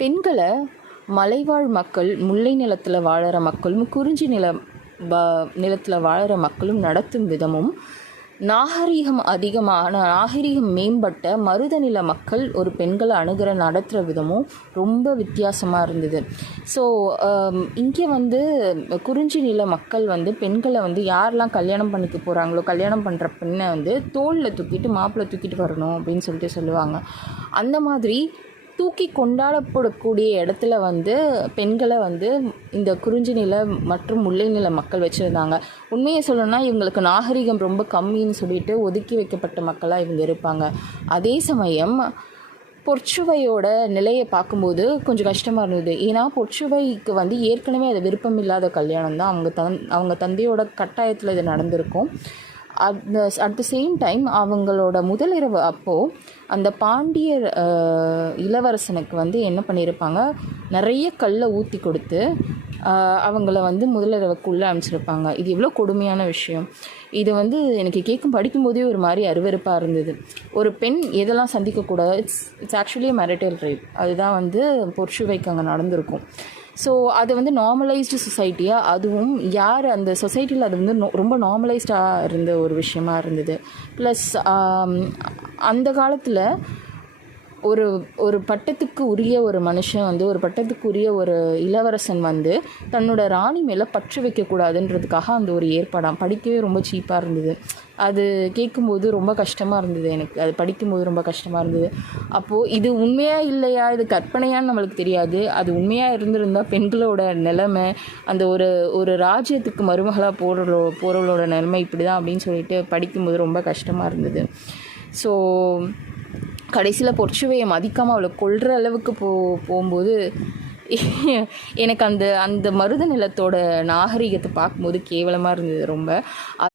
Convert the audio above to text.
பெண்களை மலைவாழ் மக்கள், முல்லை நிலத்தில் வாழுற மக்களும், குறிஞ்சி நிலத்தில் வாழுற மக்களும் நடத்தும் விதமும், நாகரீகம் மேம்பட்ட மருத நில மக்கள் ஒரு பெண்களை நடத்துகிற விதமும் ரொம்ப வித்தியாசமாக இருந்தது. ஸோ இங்கே குறிஞ்சி நில மக்கள் பெண்களை யாரெல்லாம் கல்யாணம் பண்ணிக்க போகிறாங்களோ, கல்யாணம் பண்ணுற பெண்ணை தோளில் தூக்கிட்டு மாப்பிள்ளை தூக்கிட்டு வரணும் அப்படின்னு சொல்லுவாங்க. அந்த மாதிரி தூக்கி கொண்டாடப்படக்கூடிய இடத்துல பெண்களை இந்த குறிஞ்சி நில மற்றும் முல்லை நில மக்கள் வச்சுருந்தாங்க. உண்மையை சொல்லணும்னா இவங்களுக்கு நாகரிகம் ரொம்ப கம்மின்னு சொல்லிட்டு ஒதுக்கி வைக்கப்பட்ட மக்களாக இவங்க இருப்பாங்க. அதே சமயம் பொற்சுவையோட நிலையை பார்க்கும்போது கொஞ்சம் கஷ்டமாக இருந்தது. ஏன்னா பொற்சுவைக்கு ஏற்கனவே அது விருப்பம் இல்லாத கல்யாணம் தான். அவங்க தந்தையோட கட்டாயத்தில் இது நடந்திருக்கும். அட் த சேம் டைம் அவங்களோட முதலிரவு அப்போது அந்த பாண்டியர் இளவரசனுக்கு என்ன பண்ணியிருப்பாங்க, நிறைய கல்லை ஊற்றி கொடுத்து அவங்கள முதலிரவுக்குள்ளே அனுப்பிச்சிருப்பாங்க. இது எவ்வளோ கொடுமையான விஷயம். இது எனக்கு படிக்கும்போதே ஒரு மாதிரி அருவருப்பாக இருந்தது. ஒரு பெண் எதெல்லாம் சந்திக்கக்கூடாது, இட்ஸ் ஆக்சுவலி மேரிட்டல் ரேப். அதுதான் பொற்சுவைக்கு அங்கே நடந்திருக்கும். ஸோ அது நார்மலைஸ்டு சொசைட்டியாக, அதுவும் யார் அந்த சொசைட்டியில் அது ரொம்ப நார்மலைஸ்டாக இருந்த ஒரு விஷயமா இருந்தது. ப்ளஸ் அந்த காலத்தில் ஒரு பட்டத்துக்கு உரிய ஒரு மனுஷன் ஒரு பட்டத்துக்கு உரிய ஒரு இளவரசன் தன்னோட ராணி மேலே பற்று வைக்கக்கூடாதுன்றதுக்காக அந்த ஒரு ஏற்பாடாக படிக்கவே ரொம்ப சீப்பாக இருந்தது. அது கேட்கும்போது ரொம்ப கஷ்டமாக இருந்தது. எனக்கு அது படிக்கும்போது ரொம்ப கஷ்டமாக இருந்தது. அப்போது இது உண்மையாக இல்லையா, இது கற்பனையான்னு நம்மளுக்கு தெரியாது. அது உண்மையாக இருந்திருந்தால் பெண்களோட நிலைமை, அந்த ஒரு ராஜ்யத்துக்கு மருமகளாக போகிறவளோட நிலைமை இப்படி தான் அப்படின்னு சொல்லிட்டு படிக்கும்போது ரொம்ப கஷ்டமாக இருந்தது. ஸோ கடைசியில் பொற்சுவையை மதிக்காமல் அவளை கொல்ற அளவுக்கு போகும்போது எனக்கு அந்த மருத நிலத்தோட நாகரிகத்தை பார்க்கும்போது கேவலமாக இருந்தது ரொம்ப.